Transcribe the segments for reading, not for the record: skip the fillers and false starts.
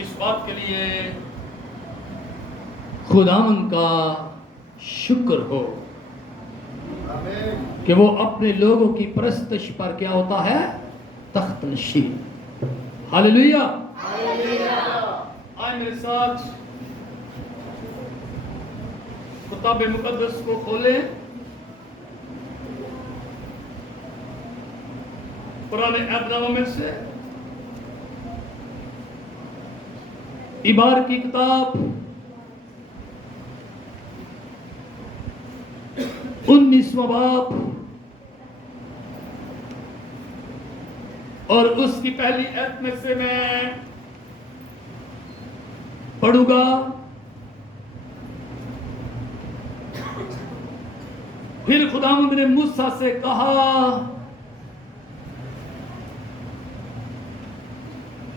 इस बात के लिए खुदावन का शुक्र हो कि वो अपने लोगों की परस्तश पर क्या होता है, तख्त नशीन। हालेलुया। आए मेरे साथ किताब मुकद्दस को खोलें, पुराने अहदनामा में से इबार की किताब 19वां बाब और उसकी पहली आयत में से मैं पढ़ूंगा। फिर खुदावंद ने मूसा से कहा,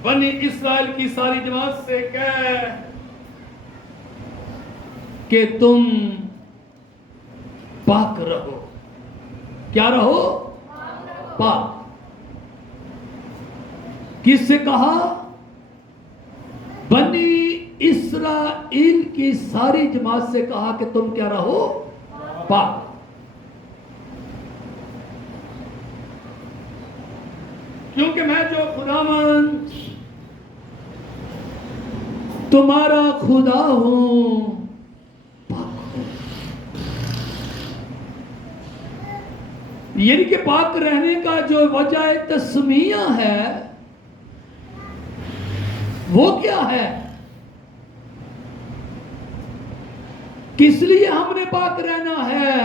बनी इस्राएल की सारी जमात से कह कि तुम पाक रहो। क्या रहो? पाक। किससे कहा? बनी इस्राएल की सारी जमात से कहा कि तुम क्या रहो? पाक। क्योंकि मैं जो खुदावंद तुम्हारा खुदा हूं, पाक हूं। यानी कि पाक रहने का जो वजह तस्मिया है वो क्या है? किस लिए हमने पाक रहना है?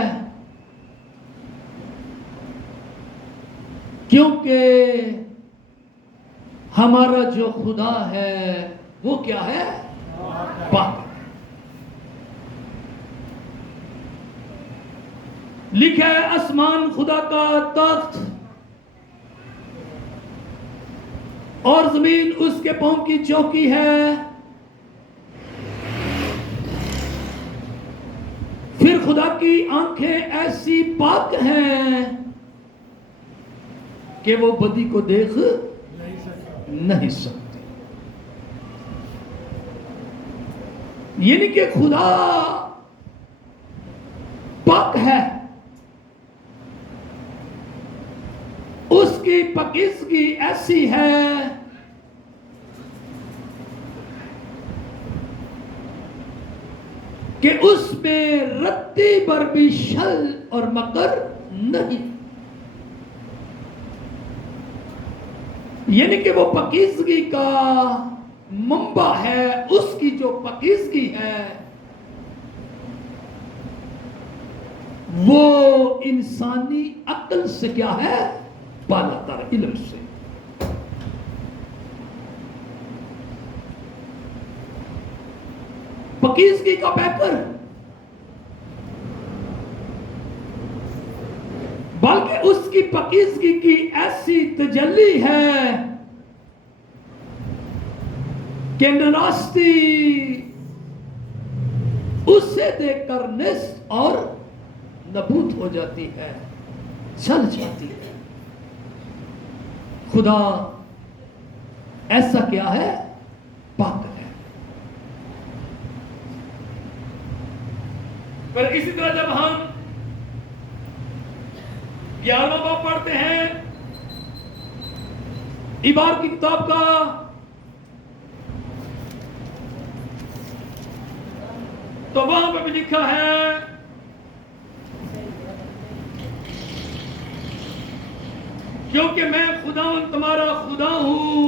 क्योंकि हमारा जो खुदा है वो क्या है? पाक। लिखा है आसमान खुदा का तख्त और जमीन उसके पांव की चौकी है। फिर खुदा की आंखें ऐसी पाक हैं कि वो बदी को देख नहीं सकती। यानी कि खुदा पाक है, उसकी पाकीज़गी ऐसी है कि उसमें रत्ती भर भी छल और मकर नहीं। यानी कि वो पाकीज़गी का मंबा है, उसकी जो पाकीज़गी है वो इंसानी अक्ल से क्या है? बालातर इल्म से। पाकीज़गी का पैकर, बल्कि उसकी पाकीज़गी की ऐसी तजल्ली है कि नास्ती उससे देखकर निस्त और नबूत हो जाती है, छल जाती है। खुदा ऐसा क्या है? पाक है। पर इसी तरह जब हम 11वां बाब पढ़ते हैं इबार की किताब का, तो वहां पर भी लिखा है क्योंकि मैं खुदावंद तुम्हारा खुदा हूं,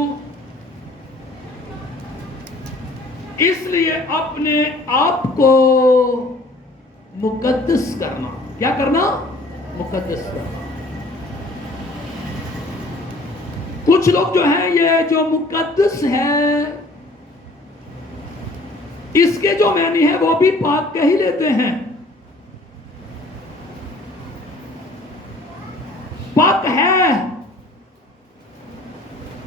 इसलिए अपने आप को मुकद्दस करना। क्या करना? मुकद्दस करना। कुछ लोग जो हैं, ये जो मुकद्दस है इसके जो मायने हैं वो भी पाक के ही लेते हैं। पाक है,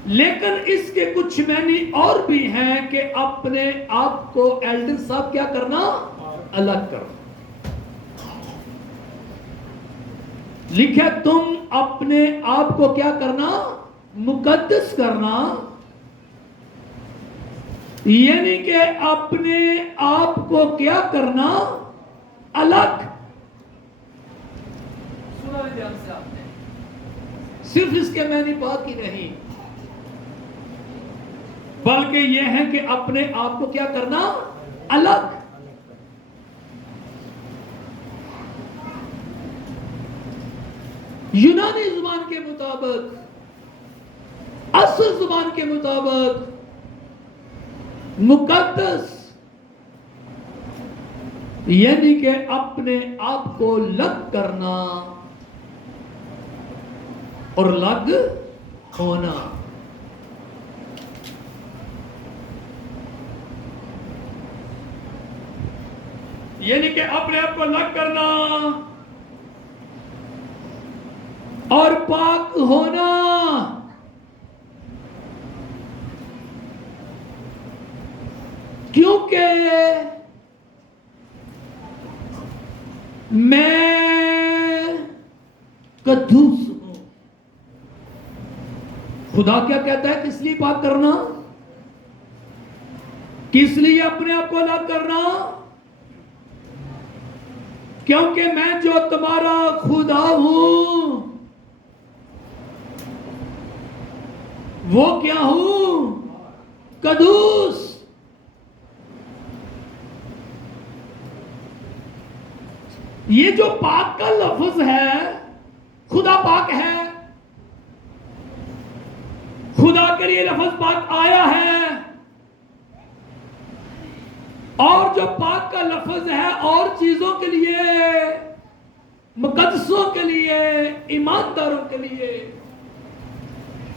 लेकिन इसके कुछ मायने और भी हैं कि अपने आप को एल्डर साहब क्या करना? अलग करना। लिखा तुम अपने आप को क्या करना? मुकद्दस करना। यानी कि अपने आप को क्या करना, अलग। सुना है ध्यान से आपने? सिर्फ इसके मैंने बात ही नहीं, बल्कि यह है कि अपने आप को क्या करना, अलग। यूनानी जुबान के मुताबिक, असल जुबान के मुताबिक मुकद्दस यानी कि अपने आप को लग करना और लग होना। यानी कि अपने आप को लग करना और पाक होना। क्योंकि मैं कद्दूस हूं। खुदा क्या कहता है, किस लिए पाक करना, किस लिए अपने आप को अलग करना? क्योंकि मैं जो तुम्हारा खुदा हूं वो क्या हूं, कद्दूस। ये जो पाक का लफ्ज है, खुदा पाक है, खुदा के लिए लफ्ज पाक आया है। और जो पाक का लफ्ज है और चीजों के लिए, मुकद्दसों के लिए, ईमानदारों के लिए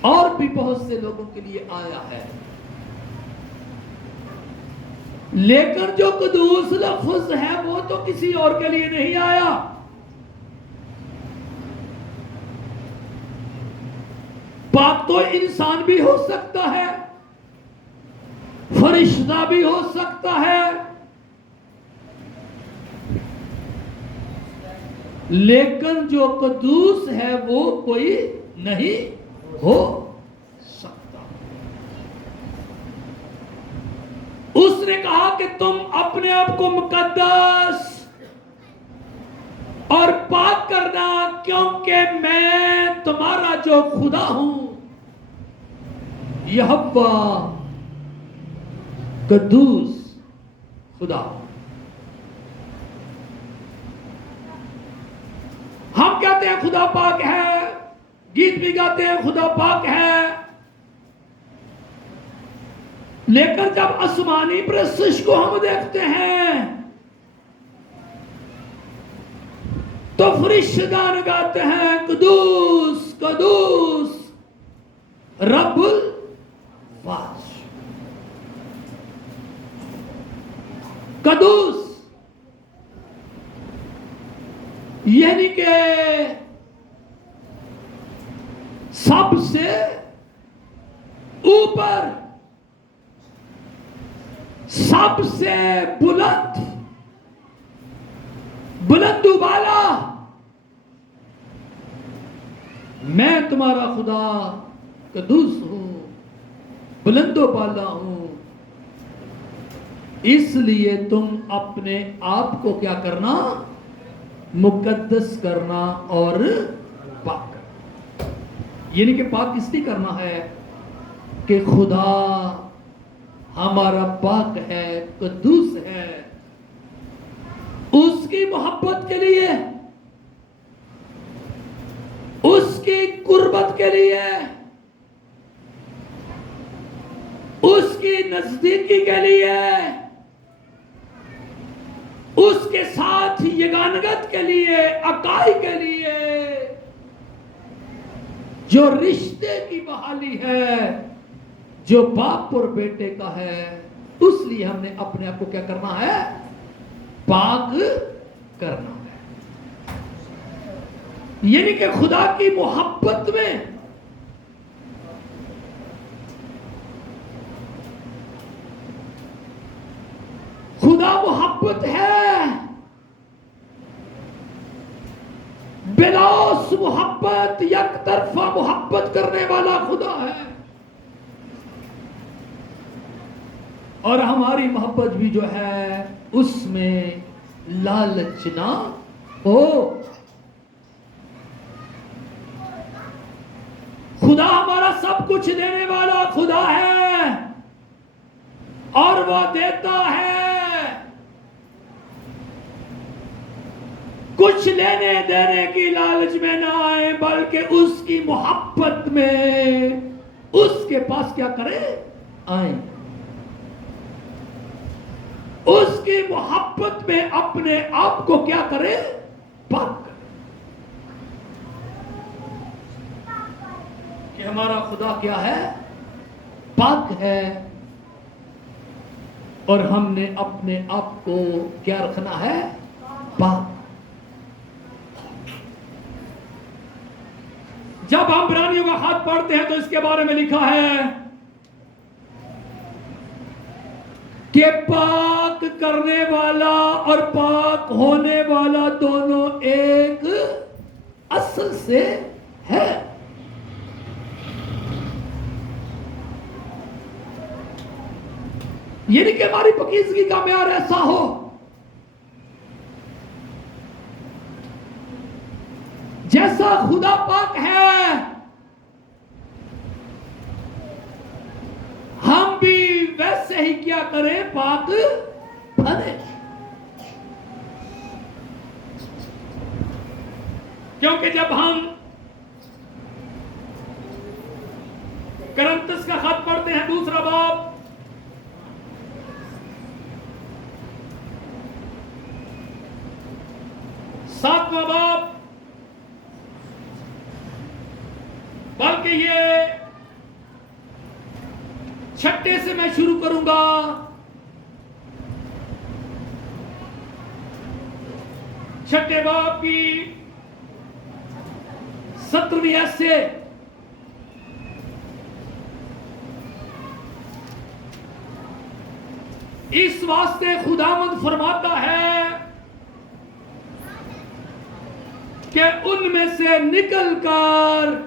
और भी बहुत से लोगों के लिए आया है। लेकिन जो कद्दूस लफ्ज है वो तो किसी और के लिए नहीं आया। पाक तो इंसान भी हो सकता है, फरिश्ता भी हो सकता है, लेकिन जो कद्दूस है वो कोई नहीं हो सकता। उसने कहा कि तुम अपने आप को मुकद्दस और पाक करना, क्योंकि मैं तुम्हारा जो खुदा हूं यहोवा कद्दूस खुदा। हम कहते हैं खुदा पाक है, गीत भी गाते हैं खुदा पाक है, लेकिन जब आसमानी प्रस्तिश को हम देखते हैं तो फरिश्तेगान गाते हैं कद्दूस कद्दूस रब्बुल वास। कद्दूस यानी कि सबसे ऊपर, सबसे बुलंद, बुलंदू वाला। मैं तुम्हारा खुदा कद्दूस हूं, बुलंदो बाला हूं, इसलिए तुम अपने आप को क्या करना, मुकद्दस करना और पाक करना। यानी कि पाक इसलिए करना है कि खुदा हमारा पाक है, कद्दूस है। उसकी मोहब्बत के लिए, उसकी कुर्बत के लिए, उसकी नजदीकी के लिए, उसके साथ यगानगत के लिए, अकाई के लिए, जो रिश्ते की बहाली है, जो बाप और बेटे का है, उसलिए हमने अपने आप को क्या करना है, पाक करना है। यानी कि खुदा की मोहब्बत में खुदा मोहब्बत है, बिलौस मोहब्बत, एक तरफा मोहब्बत करने वाला खुदा है। और हमारी मोहब्बत भी जो है उसमें लालच ना हो। खुदा हमारा सब कुछ देने वाला खुदा है और वो देता है। कुछ लेने देने की लालच में ना आए, बल्कि उसकी मोहब्बत में उसके पास क्या करें, आए। उसकी मोहब्बत में अपने आप को क्या करें, पाक करें। कि हमारा खुदा क्या है, पाक है, और हमने अपने आप को क्या रखना है, पाक। जब हम इब्रानियों का खत पढ़ते हैं तो इसके बारे में लिखा है कि पाक करने वाला और पाक होने वाला दोनों एक असल से है। ये नहीं कि हमारी पकीज़गी का म्यार ऐसा हो जैसा खुदा पाक है, हम भी वैसे ही क्या करें, पाक बने। क्योंकि जब हम कुरिन्थियों का खत पढ़ते हैं, दूसरा बाब, सातवां बाब, बल्कि ये छठे से मैं शुरू करूंगा। छठे बाब की 17वीं आयत से इस वास्ते खुदावंद फरमाता है कि उनमें से निकलकर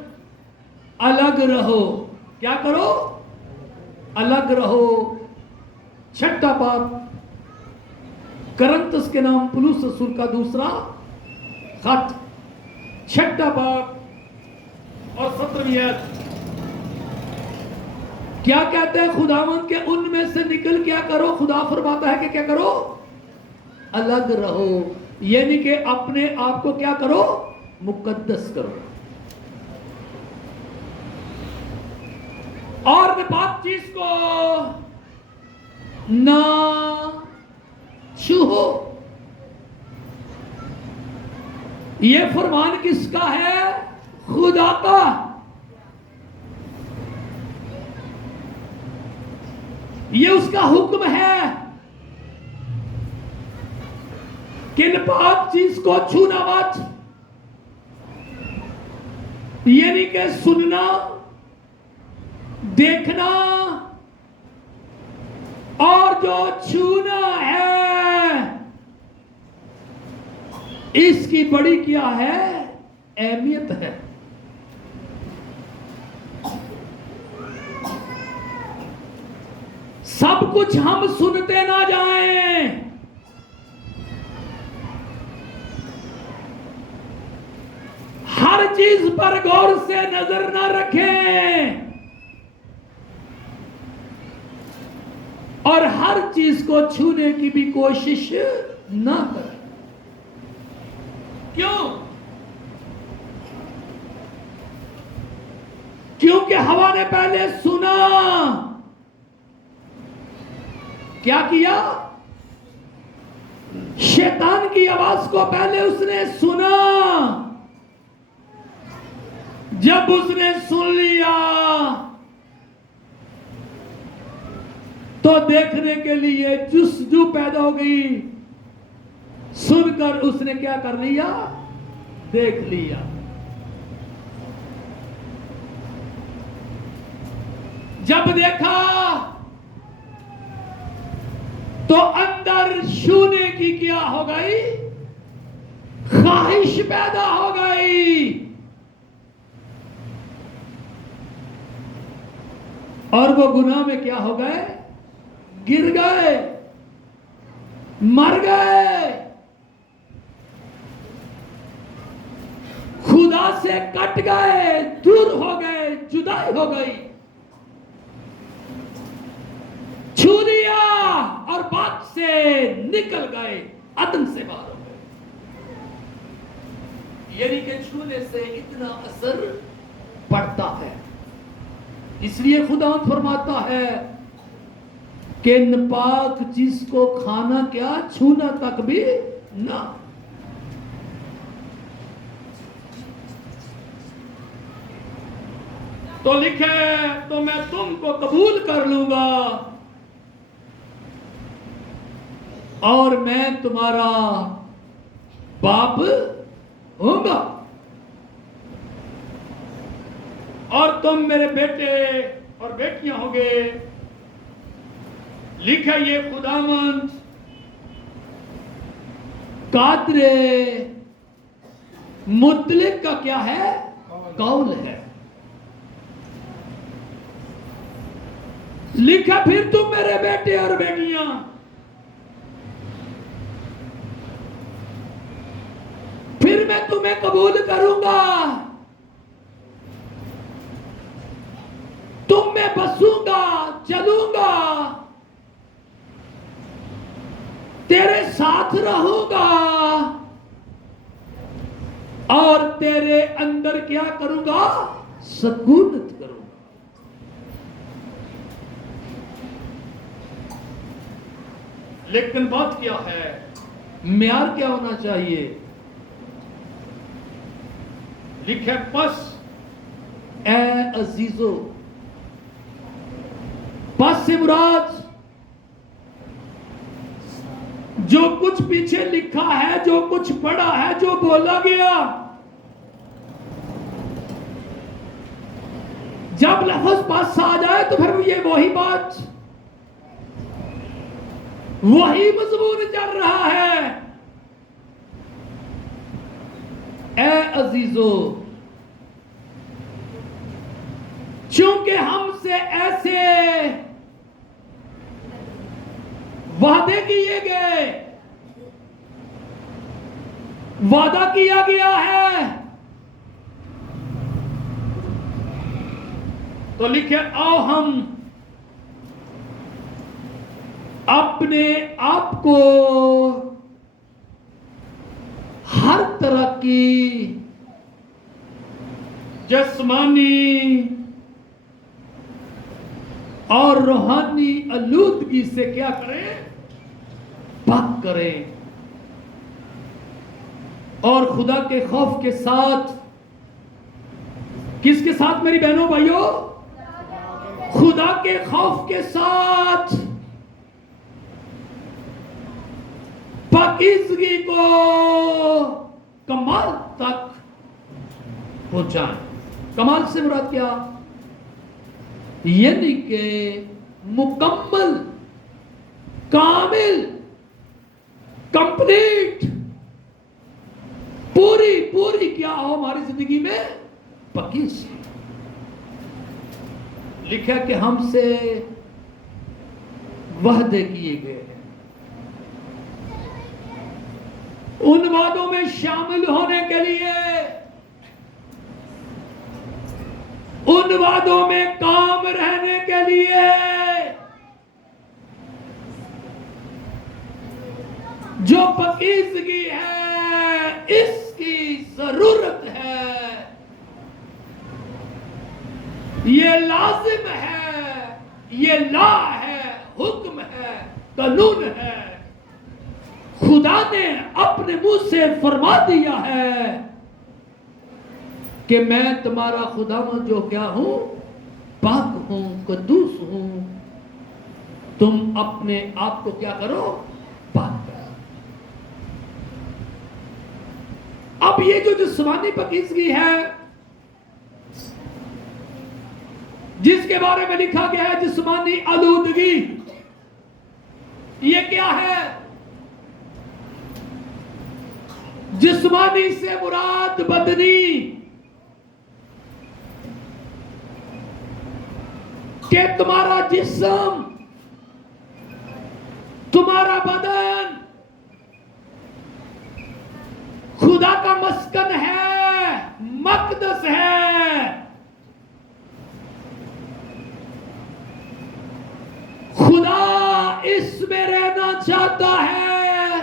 अलग रहो। क्या करो, अलग रहो। छठा बाब, कुरिन्थियों के नाम पौलुस रसूल का दूसरा खत, छठा बाब और 17वीं आयत। क्या कहते हैं खुदावंद के, उनमें से निकल क्या करो। खुदा फरमाता है कि क्या करो, अलग रहो। यानी कि अपने आप को क्या करो, मुकद्दस करो। और निपाक चीज को ना छूहो। यह फरमान किसका है, खुदा का। ये उसका हुक्म है कि निपाक चीज को छूना मत। यानी कि सुनना, देखना और जो छूना है, इसकी बड़ी क्या है, अहमियत है। सब कुछ हम सुनते ना जाएं, हर चीज पर गौर से नजर ना रखें और हर चीज को छूने की भी कोशिश ना करें। क्यों? क्योंकि हवा ने पहले सुना, क्या किया, शैतान की आवाज को पहले उसने सुना। जब उसने सुन लिया तो देखने के लिए जुस्तजू पैदा हो गई। सुनकर उसने क्या कर लिया, देख लिया। जब देखा तो अंदर छूने की क्या हो गई, ख्वाहिश पैदा हो गई। और वो गुनाह में क्या हो गए, गिर गए, मर गए, खुदा से कट गए, दूर हो गए, जुदाई हो गई, छू लिया और बात से निकल गए, अदन से बाहर हो गए। यानी कि छूने से इतना असर पड़ता है। इसलिए खुदा फरमाता है कि नापाक चीज को खाना क्या, छूना तक भी ना। तो लिखे तो मैं तुमको कबूल कर लूंगा और मैं तुम्हारा बाप होगा और तुम मेरे बेटे और बेटियां होगे। लिखा ये खुदावंद कादरे मुतलिक का क्या है, कौल है। लिखा फिर तुम मेरे बेटे और बेटियां, फिर मैं तुम्हें कबूल करूंगा, तुम में बसूंगा, चलूंगा, तेरे साथ रहूंगा और तेरे अंदर क्या करूंगा, सकूनत करूंगा। लेकिन बात क्या है, म्यार क्या होना चाहिए। लिखे बस ए अजीजो, बस से मुराद जो कुछ पीछे लिखा है, जो कुछ पढ़ा है, जो बोला गया, जब लफ्ज पास आ जाए तो फिर ये वही बात, वही मजमून चल रहा है। ए अजीजो, चूंकि हमसे ऐसे वादे किए गए, वादा किया गया है, तो लिखे आओ हम अपने आप को हर तरह की जिस्मानी और रूहानी आलूदगी से क्या करें, पाक करें और खुदा के खौफ के साथ, किसके साथ मेरी बहनों भाइयों, खुदा के खौफ के साथ पाकीज़गी को कमाल तक पहुंचाएं। कमाल से मुराद क्या, यानी कि मुकम्मल, कामिल, कंप्लीट, पूरी पूरी क्या हो हमारी जिंदगी में, पाकीज़गी। लिखा कि हमसे वादे किए गए हैं, उन वादों में शामिल होने के लिए, उन वादों में काम रहने के लिए जो पाकीज़गी है, इसकी जरूरत है, ये लाजिम है, ये ला है, हुक्म है, कानून है। खुदा ने अपने मुंह से फरमा दिया है कि मैं तुम्हारा खुदा हूं, जो क्या हूं, पाक हूं, कद्दूस हूं। तुम अपने आप को क्या करो, पाक करो। अब ये जो जिस्मानी पाकीज़गी है, जिसके बारे में लिखा गया है जिस्मानी आलूदगी, ये क्या है। जिस्मानी से मुराद बदनी, कि तुम्हारा जिस्म तुम्हारा बदन खुदा का मस्कन है, मकदस है। खुदा इसमें रहना चाहता है,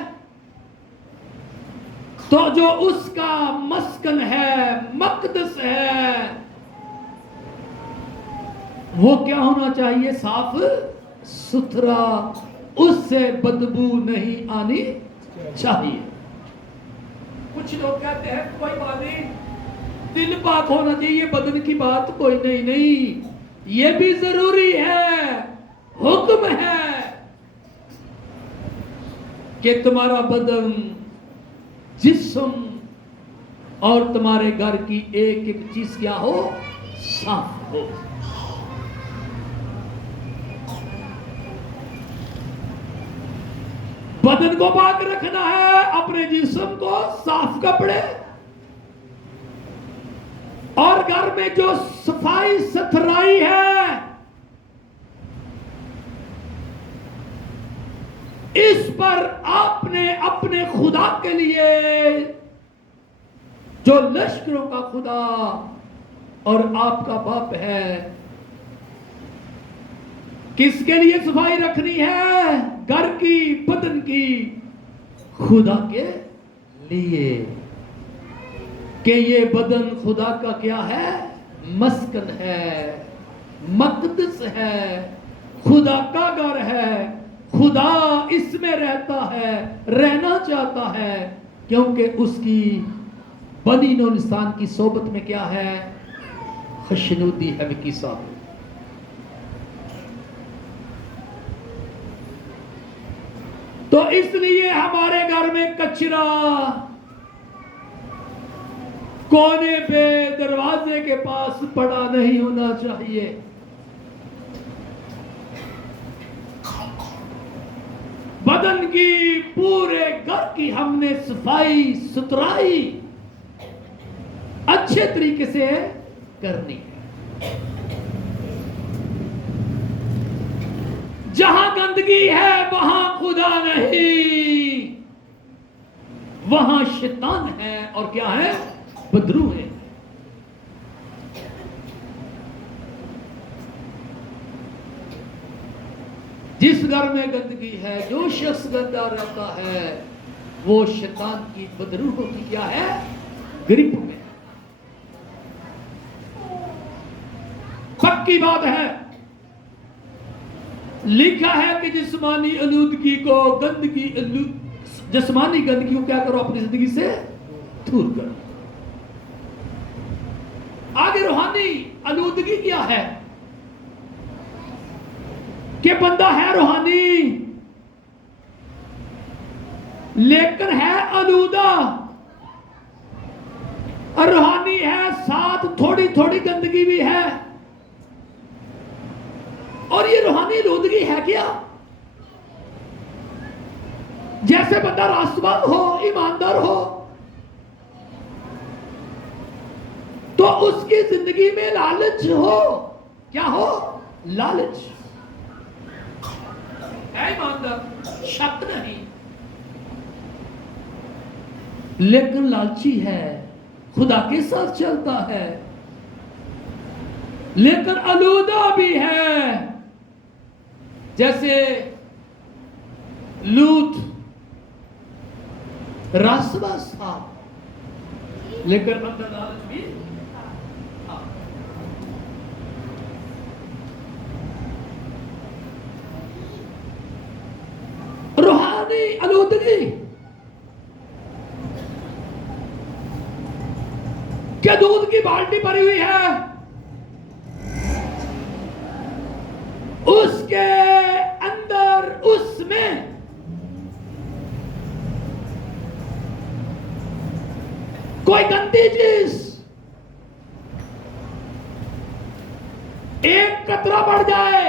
तो जो उसका मस्कन है, मकदस है, वो क्या होना चाहिए? साफ सुथरा, उससे बदबू नहीं आनी चाहिए। कुछ लोग कहते हैं कोई बात नहीं, दिल पाक होना चाहिए, बदन की बात कोई नहीं। नहीं, ये भी जरूरी है, हुक्म है कि तुम्हारा बदन, जिस्म और तुम्हारे घर की एक एक चीज क्या हो? साफ हो। बदन को पाक रखना है, अपने जिस्म को साफ कपड़े, और घर में जो सफाई सुथराई है, इस पर आपने अपने खुदा के लिए, जो लश्करों का खुदा और आपका बाप है, किसके लिए सफाई रखनी है? घर की, बदन की, खुदा के लिए। कि ये बदन खुदा का क्या है? मस्कन है, मकदस है, खुदा का घर है, खुदा इसमें रहता है, रहना चाहता है, क्योंकि उसकी बनी नो इंसान की सोबत में क्या है? खुशनुदी है विकी साहब। तो इसलिए हमारे घर में कचरा कोने पे, दरवाजे के पास पड़ा नहीं होना चाहिए। बदन की, पूरे घर की हमने सफाई सुथराई अच्छे तरीके से करनी है। जहां गंदगी है वहां खुदा नहीं, वहां शैतान है, और क्या है? बदरू है। जिस घर में गंदगी है, जो शख्स गंदा रहता है, वो शैतान की बदरू की क्या है? ग्रिप में। पक्की बात है, लिखा है कि जिस्मानी आलूदगी को, जिस्मानी गंदगी को क्या करो? अपनी जिंदगी से दूर करो। आगे रूहानी आलूदगी क्या है? कि बंदा है रूहानी लेकिन है आलूदा, और रूहानी है, साथ थोड़ी थोड़ी गंदगी भी है। और ये रूहानी आलूदगी है क्या? जैसे बंदा रास्तबाज हो, ईमानदार हो, तो उसकी जिंदगी में लालच हो। क्या हो? लालच है, ईमानदार, शक नहीं, लेकिन लालची है, खुदा के साथ चलता है, लेकिन आलूदा भी है। जैसे लूत रास्तबाज था, लेकिन अंदर लालच भी था। रूहानी आलूदगी क्या? दूध की बाल्टी भरी हुई है, उसके अंदर, उसमें कोई गंदी चीज, एक कतरा बढ़ जाए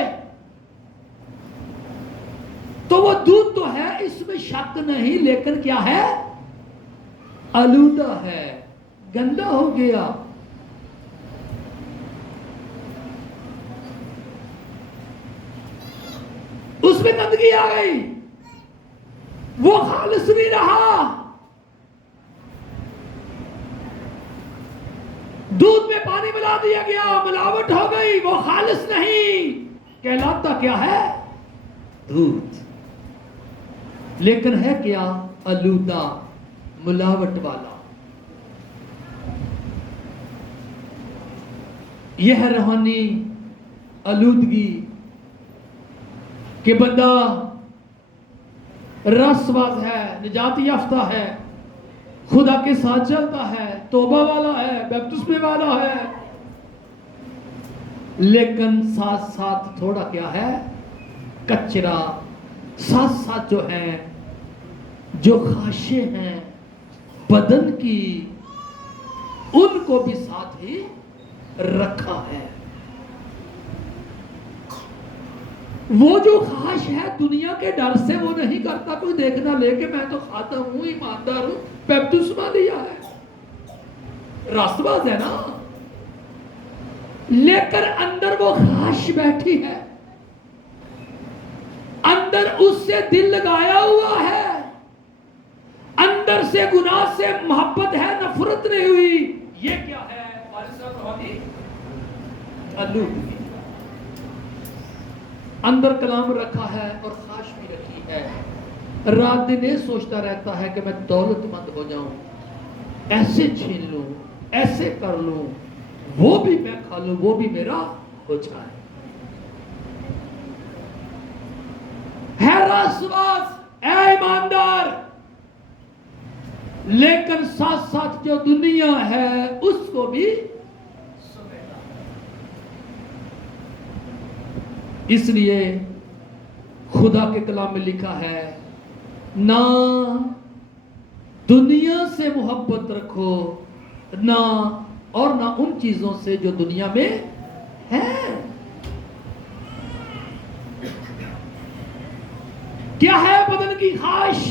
तो वो दूध तो है, इसमें शक नहीं, लेकिन क्या है? आलूदा है, गंदा हो गया। उसमें गंदगी आ गई, वो खालिस नहीं रहा। दूध में पानी मिला दिया गया, मिलावट हो गई, वो खालिस नहीं, कहलाता क्या है? दूध। लेकिन है क्या? आलूदा, मिलावट वाला। यह रूहानी आलूदगी कि बंदा रसवाज है, निजात याफ्ता है, खुदा के साथ चलता है, तौबा वाला है, बैप्टिस्मे वाला है, लेकिन साथ साथ थोड़ा क्या है? कचरा। साथ साथ जो है, जो ख्वाहिशें हैं बदन की, उनको भी साथ ही रखा है। वो जो ख्वाहिश है दुनिया के डर से वो नहीं करता, कोई देखना लेके मैं तो खाता हूं, ईमानदार हूं, बैप्टिस्मा लिया है, रास्तबाज है ना, लेकर अंदर वो ख्वाहिश बैठी है, अंदर उससे दिल लगाया हुआ है, अंदर से गुनाह से मोहब्बत है, नफरत नहीं हुई। ये क्या है? आलूदगी। अंदर कलाम रखा है और ख्वाहिश भी रखी है। रात दिन ये सोचता रहता है कि मैं दौलतमंद हो जाऊं, ऐसे छीन लूं, ऐसे कर लूं, वो भी मैं खा लूं, वो भी मेरा हो जाए। है रासवास, ऐ ईमानदार, लेकिन साथ साथ जो दुनिया है उसको भी समेटा। इसलिए खुदा के कलाम में लिखा है, ना दुनिया से मोहब्बत रखो, ना और ना उन चीजों से जो दुनिया में है। क्या है बदन की ख्वाहिश?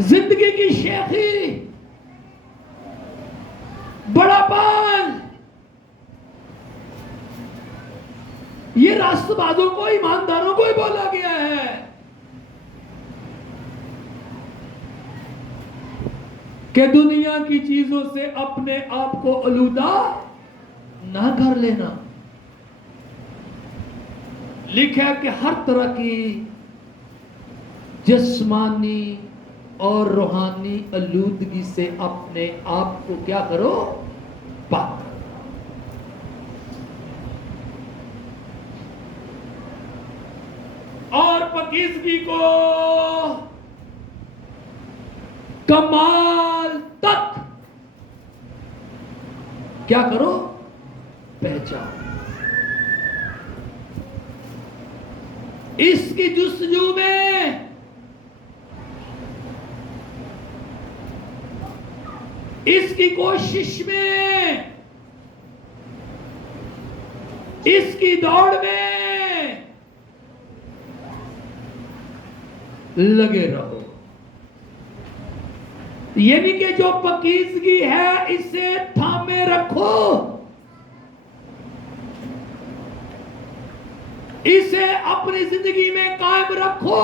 जिंदगी की शेखी, बड़ापन। ये रास्तबाजों को, ईमानदारों को ही बोला गया है। कि दुनिया की चीजों से अपने आप को आलूदा ना कर लेना। लिखा है कि हर तरह की जिस्मानी और रूहानी आलूदगी से अपने आप को क्या करो? पाक। और पाकीज़गी को कमाल तक क्या करो? पहचान। इसकी जुस्तजू में इसकी कोशिश में, इसकी दौड़ में लगे रहो। यानी कि जो पाकीज़गी है इसे थामे रखो, इसे अपनी जिंदगी में कायम रखो।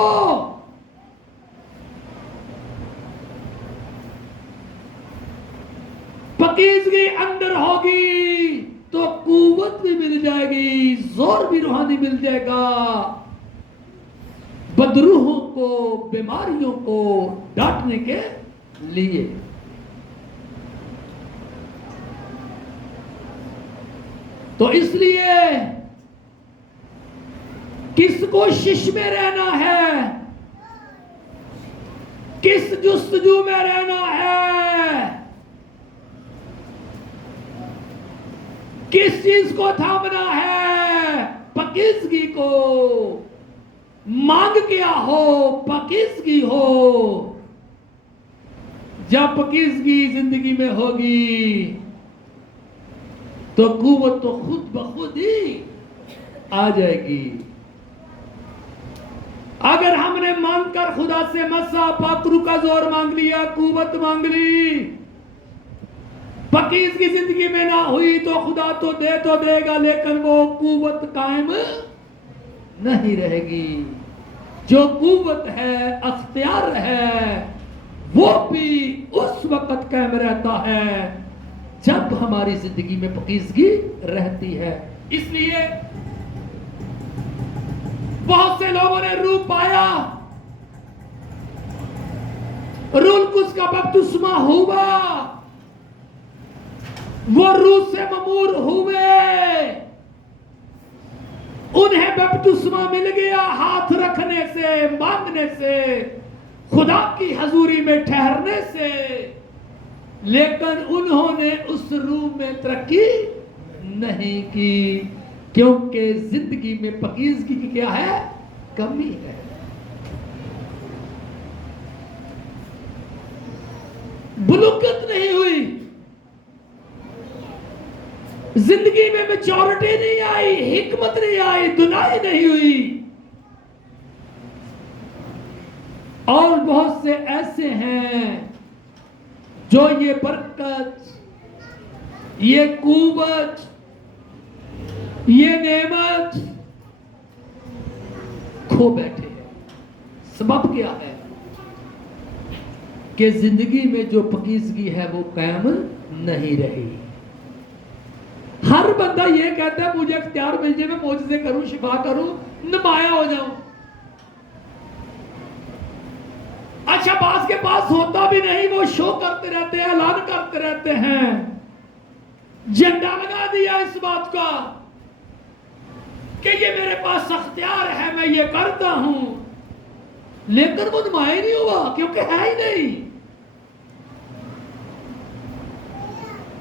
पाकीज़गी अंदर होगी तो कुव्वत भी मिल जाएगी, जोर भी रूहानी मिल जाएगा, बदरूहों को, बीमारियों को डांटने के लिए। तो इसलिए किस कोशिश में रहना है, किस जुस्तजू में रहना है, किस चीज को थामना है? पाकीज़गी को। मांग क्या हो? पाकीज़गी हो। जब पाकीज़गी जिंदगी में होगी तो कुव्वत तो खुद ब खुद ही आ जाएगी। अगर हमने मांगकर खुदा से मसा पाकरू का जोर मांग लिया, कुव्वत मांग ली, पाकीज़गी जिंदगी में ना हुई तो खुदा तो देगा, लेकिन वो कुव्वत कायम नहीं रहेगी। जो कुव्वत है, अख्तियार है, वो भी उस वक्त कायम रहता है जब हमारी जिंदगी में पाकीज़गी रहती है। इसलिए बहुत से लोगों ने रूप पाया, रूल कुछ का बपतिस्मा हुआ, वो रूह से ममूर हुए, उन्हें बपतिस्मा मिल गया हाथ रखने से, मांगने से, खुदा की हजूरी में ठहरने से, लेकिन उन्होंने उस रूह में तरक्की नहीं की, क्योंकि जिंदगी में पाकीज़गी की क्या है? कमी है। बुलुगत नहीं हुई, जिंदगी में मैच्योरिटी नहीं आई, हिकमत नहीं आई, दुनाई नहीं हुई। और बहुत से ऐसे हैं जो ये बरकत, ये कुव्वत, ये नेमत खो बैठे हैं। सबब क्या है? कि जिंदगी में जो पाकीज़गी है वो कायम नहीं रही। हर बंदा ये कहता है मुझे इख्तियार मिल जाए, मैं मोजज़े करूं, शिफा करूं, नुमाया हो जाऊं। अच्छा, बास के पास होता भी नहीं, वो शो करते रहते हैं, ऐलान करते रहते हैं, झंडा लगा दिया इस बात का कि ये मेरे पास अख्तियार है, मैं ये करता हूं, लेकिन वो नुमाया ही नहीं हुआ, क्योंकि है ही नहीं।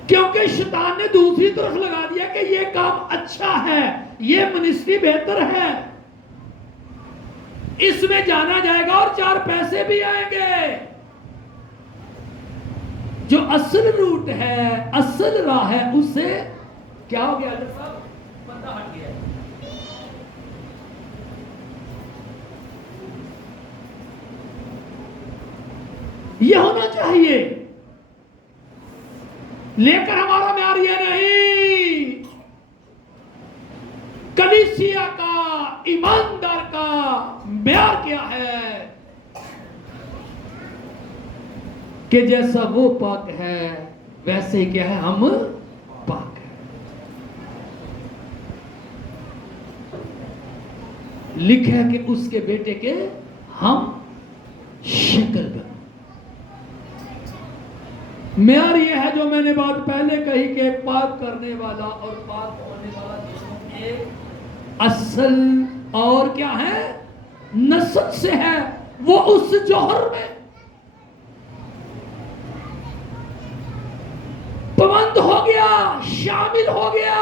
क्योंकि शैतान ने दूसरी तरफ लगा दिया कि ये काम अच्छा है, ये मिनिस्ट्री बेहतर है, इसमें जाना जाएगा और 4 पैसे भी आएंगे। जो असल रूट है, असल राह है, उससे क्या हो गया साहब? बंदा हट गया। ये होना चाहिए, लेकर हमारा म्यार ये नहीं। कलीसिया का, ईमानदार का म्यार क्या है? कि जैसा वो पाक है वैसे ही क्या है, हम पाक है। लिखा है कि उसके बेटे के हम शिकल बने। म्यार ये है जो मैंने बात पहले कही कि पाक करने वाला और पाक होने वाला दोनों के असल और क्या है? नस्ल से है। वो उस जौहर में पाबंद हो गया, शामिल हो गया।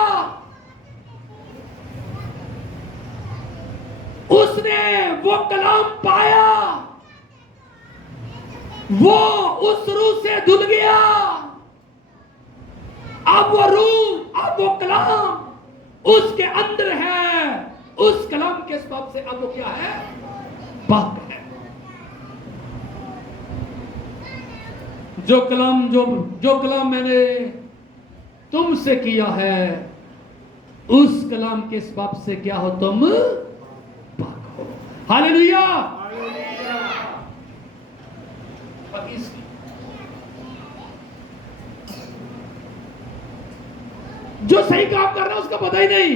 उसने वो कलाम पाया, वो उस रूह से धुल गया। अब वो रूह, अब वो कलाम उसके अंदर है। उस कलाम के सबब से अब वो क्या है? पाक है। जो कलाम मैंने तुमसे किया है, उस कलाम के सबब से क्या हो? तुम पाक हो। हालेलुया। जो सही काम कर रहा है उसका पता ही नहीं,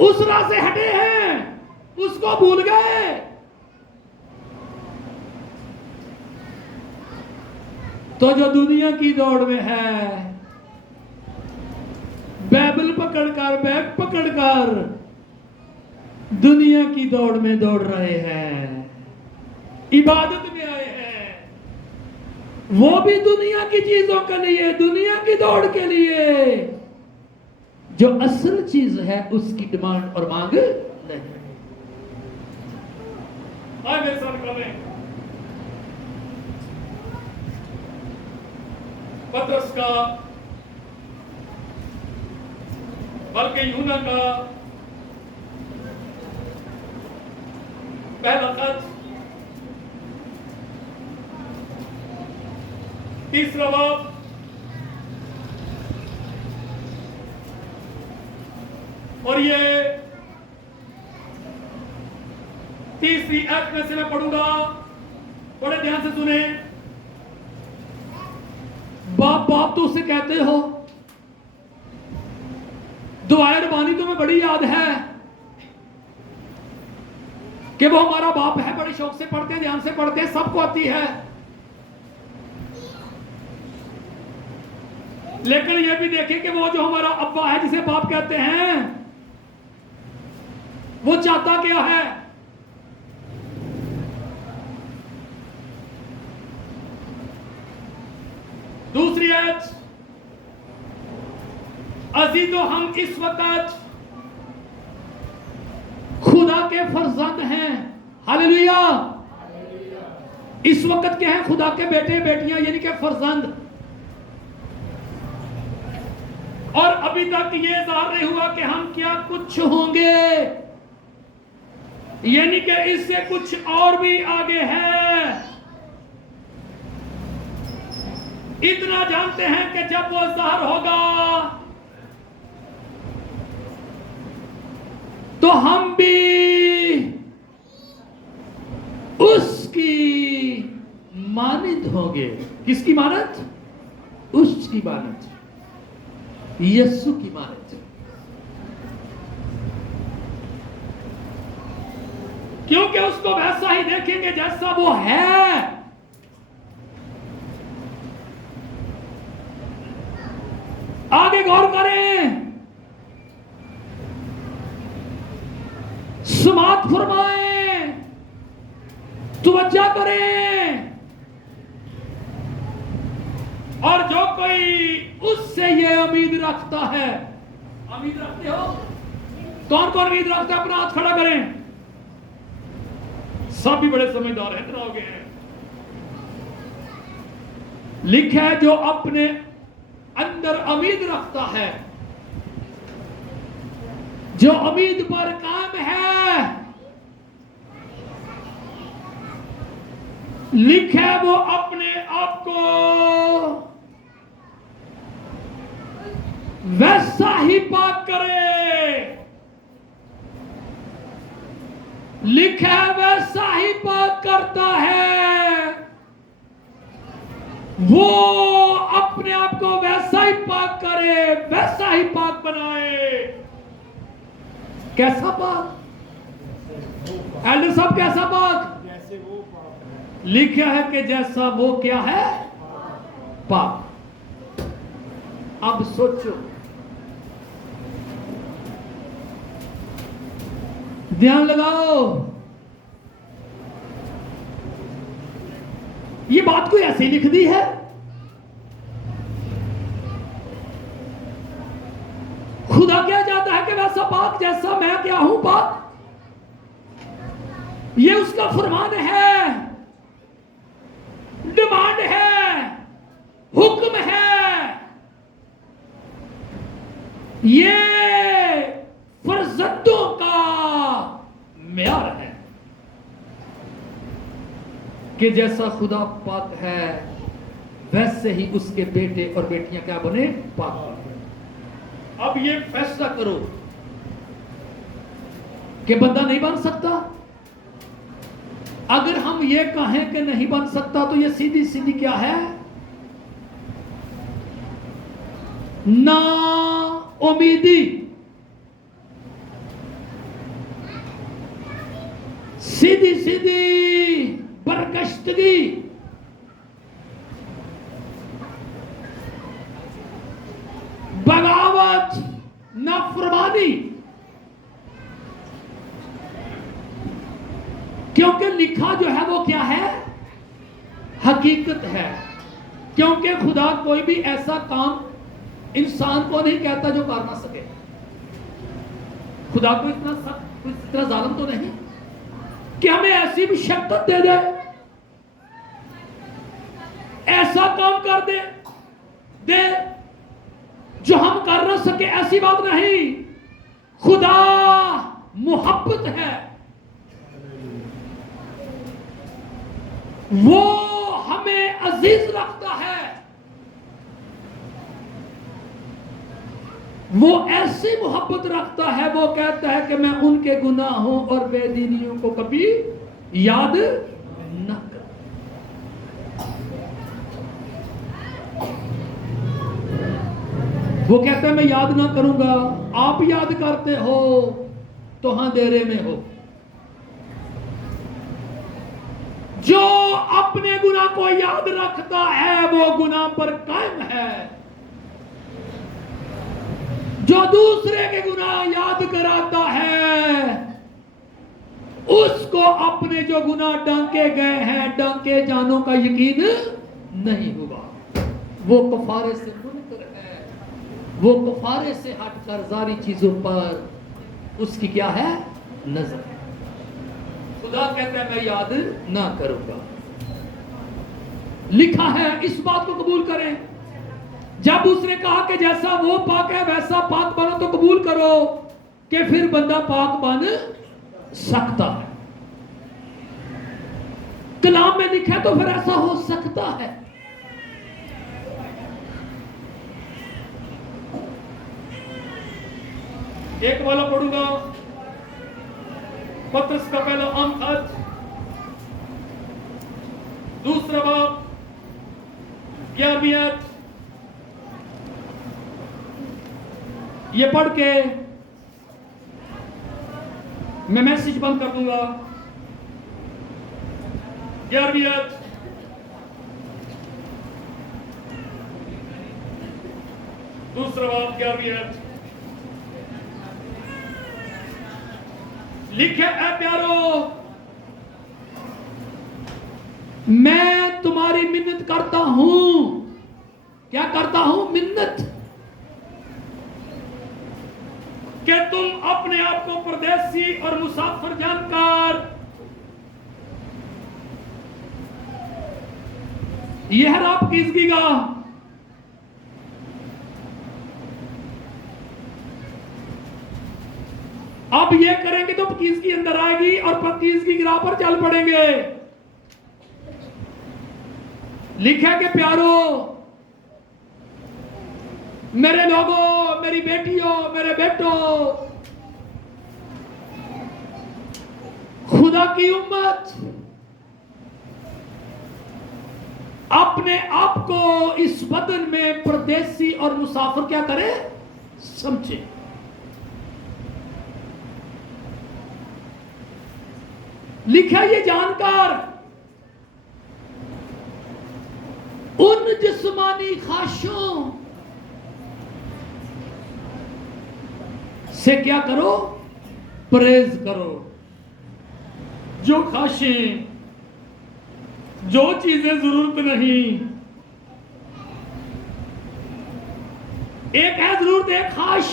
उस राह से हटे हैं, उसको भूल गए। तो जो दुनिया की दौड़ में है, बाइबल पकड़कर, बैग पकड़कर दुनिया की दौड़ में दौड़ रहे हैं, इबादत में आए हैं, वो भी दुनिया की चीजों के लिए, दुनिया की दौड़ के लिए। जो असल चीज है उसकी डिमांड और मांग नहीं। आगे सर करें। पतरस का, बल्कि यूना का पहला खत, 3 बाब, और ये तीसरी एक्ट में से मैं पढ़ूंगा, बड़े ध्यान से सुने। बाप बाप तो उसे कहते हो, दुआए रबानी तुम्हें बड़ी याद है कि वो हमारा बाप है, बड़े शौक से पढ़ते हैं, ध्यान से पढ़ते हैं, सबको आती है। लेकिन यह भी देखें कि वो जो हमारा अब्बा है, जिसे बाप कहते हैं, वो चाहता क्या है। दूसरी एज, अजी तो हम इस वक्त खुदा के फर्जंद हैं। हालेलुया। इस वक्त क्या है? खुदा के बेटे बेटियां, यानी कि फर्जंद। और अभी तक ये ज़ाहिर नहीं हुआ कि हम क्या कुछ होंगे, यानी कि इससे कुछ और भी आगे है। इतना जानते हैं कि जब वो ज़ाहिर होगा तो हम भी उसकी मानद होंगे। किसकी मानद? उसकी मानद, यीशु की मानद। क्योंकि उसको वैसा ही देखेंगे जैसा वो है। आगे गौर करें, समात फरमाएं, तवज्जो करें। और जो कोई उससे ये उम्मीद रखता है, उम्मीद रखते हो, कौन कौन उम्मीद रखता है? अपना हाथ खड़ा करें। सब भी बड़े समझदार हैं, इतना हो गए हैं। लिखा है जो अपने अंदर उम्मीद रखता है, जो उम्मीद पर कायम है, लिखा है वो अपने आप को वैसा ही पाक करे। लिखा है वैसा ही पाक करता है। वो अपने आप को वैसा ही पाक करे, वैसा ही पाक बनाए। कैसा पाक? एल्डर साहब, कैसा पाक? जैसे वो पाप लिखा है कि जैसा वो क्या है? पाक। अब सोचो, ध्यान लगाओ, ये बात कोई ऐसे ही लिख दी है? खुदा क्या चाहता है कि वैसा पाक जैसा मैं क्या हूं पाक। ये उसका फरमान है, डिमांड है, हुक्म है। ये फर्जंदों का म्यार है कि जैसा खुदा पाक है वैसे ही उसके बेटे और बेटियां क्या बने? पाक। अब ये फैसला करो कि बंदा नहीं बन सकता। अगर हम ये कहें कि नहीं बन सकता तो ये सीधी सीधी क्या है? ना उम्मीदी, सीधी सीधी बरकश्तगी, बगावत, नाफरमानी। क्योंकि लिखा जो है वो क्या है? हकीकत है। क्योंकि खुदा कोई भी ऐसा काम इंसान को नहीं कहता जो कर ना सके। खुदा को इतना सख्त, इतना जालिम तो नहीं कि हमें ऐसी भी शक्कत दे दे, ऐसा काम कर दे जो हम कर ना सके। ऐसी बात नहीं। खुदा मोहब्बत है, वो हमें अजीज रखता है। वो ऐसी मोहब्बत रखता है, वो कहता है कि मैं उनके गुनाहों और बेदीनियों को कभी याद न कर। वो कहता है मैं याद ना करूंगा। आप याद करते हो तो अंधेरे में हो। जो अपने गुनाह को याद रखता है वो गुनाह पर कायम है। जो दूसरे के गुनाह याद कराता है उसको अपने जो गुनाह डांके गए हैं, डांके जानों का यकीन नहीं हुआ। वो कफारे से मुनकर है, वो कफारे से हटकर जारी चीजों पर उसकी क्या है, नजर है। खुदा कहता है मैं याद ना करूंगा। लिखा है, इस बात को कबूल करें। जब उसने कहा कि जैसा वो पाक है वैसा पाक बनो, तो कबूल करो कि फिर बंदा पाक बन सकता है। कलाम में लिखा है तो फिर ऐसा हो सकता है। एक वाला पढ़ूंगा, पत्रस का पहला खत, दूसरा बाब 11वीं आयत। ये पढ़ के मैं मैसेज बंद कर दूंगा। 11वीं आयत, दूसरा बाब 11वीं आयत। लिखे है प्यारो, मैं तुम्हारी मिन्नत करता हूं। क्या करता हूं? मिन्नत। कि तुम अपने आप को परदेसी और मुसाफिर जानकर यह है आप किसकीगा। अब ये करेंगे तो पकीज़गी अंदर आएगी और पकीज़गी की राह पर चल पड़ेंगे। लिखा कि प्यारो, मेरे लोगों, मेरी बेटियों, मेरे बेटों, खुदा की उम्मत, अपने आप को इस बदन में परदेसी और मुसाफिर क्या करे, समझे। लिखा ये जानकर उन जिस्मानी ख्वाहिशों से क्या करो, परहेज करो। जो ख्वाहिशें, जो चीजें जरूरत नहीं, एक है जरूरत, एक ख्वाहिश।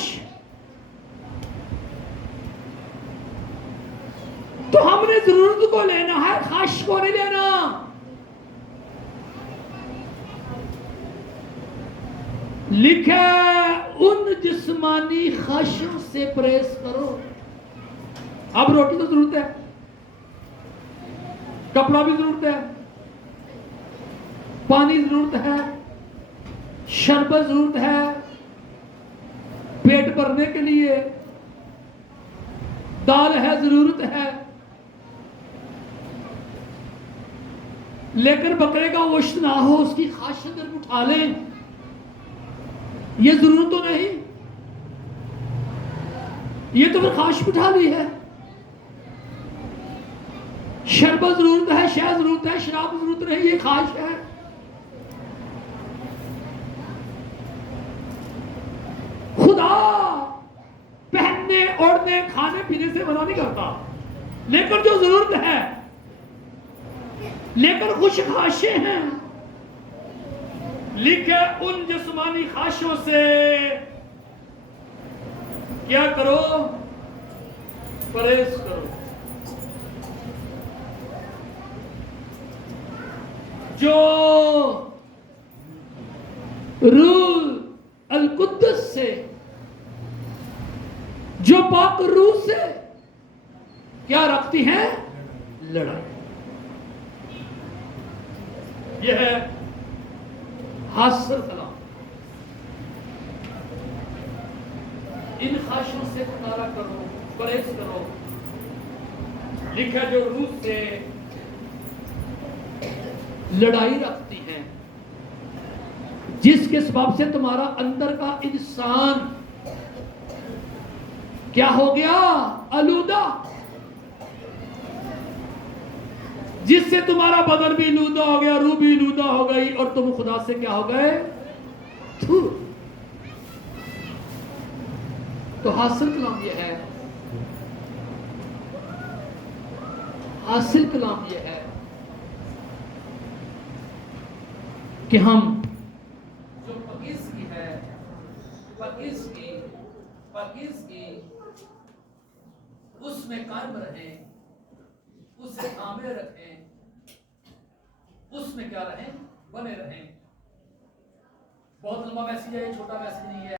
तो हमने जरूरत को लेना है, ख्वाहिश को नहीं लेना। लिखा उन जिस्मानी ख्वाहिशों से परहेज करो। अब रोटी तो जरूरत है, कपड़ा भी जरूरत है, पानी जरूरत है, शरबत जरूरत है, पेट भरने के लिए दाल है, जरूरत है। लेकर बकरे का गोश्त ना हो, उसकी ख्वाहिश अंदर उठा लें, ये जरूरत तो नहीं। ये तो फिर ख्वाहिश उठा ली है। शरबत जरूरत है, शहद जरूरत है, शराब जरूरत नहीं, ये ख्वाहिश है। खुदा पहनने, ओढ़ने, खाने पीने से मना नहीं करता, लेकिन जो जरूरत है, लेकर कुछ ख्वाहिशें हैं। लिखे उन जिस्मानी ख्वाहिशों से क्या करो, परहेज करो। जो रूह अल कुद्दस से, जो पाक रूह से क्या रखती है, लड़ाई। यह है हासिल कलाम। इन ख्वाहिशों से छुटकारा करो, परहेज करो। लिखा जो रूस से लड़ाई रखती हैं, जिसके सबब से तुम्हारा अंदर का इंसान क्या हो गया? आलूदा। जिससे तुम्हारा बदन भी लूदा हो गया, रूह भी लूदा हो गई, और तुम खुदा से क्या हो गए? थू। तो हासिल कलाम यह है, हासिल कलाम यह है कि हम जो पाकीज़गी है, पाकीज़गी उसमें कायम रहें, उसे थामे रखें, उसमें क्या रहें? बने रहें। बहुत लंबा मैसेज है, छोटा मैसेज नहीं है।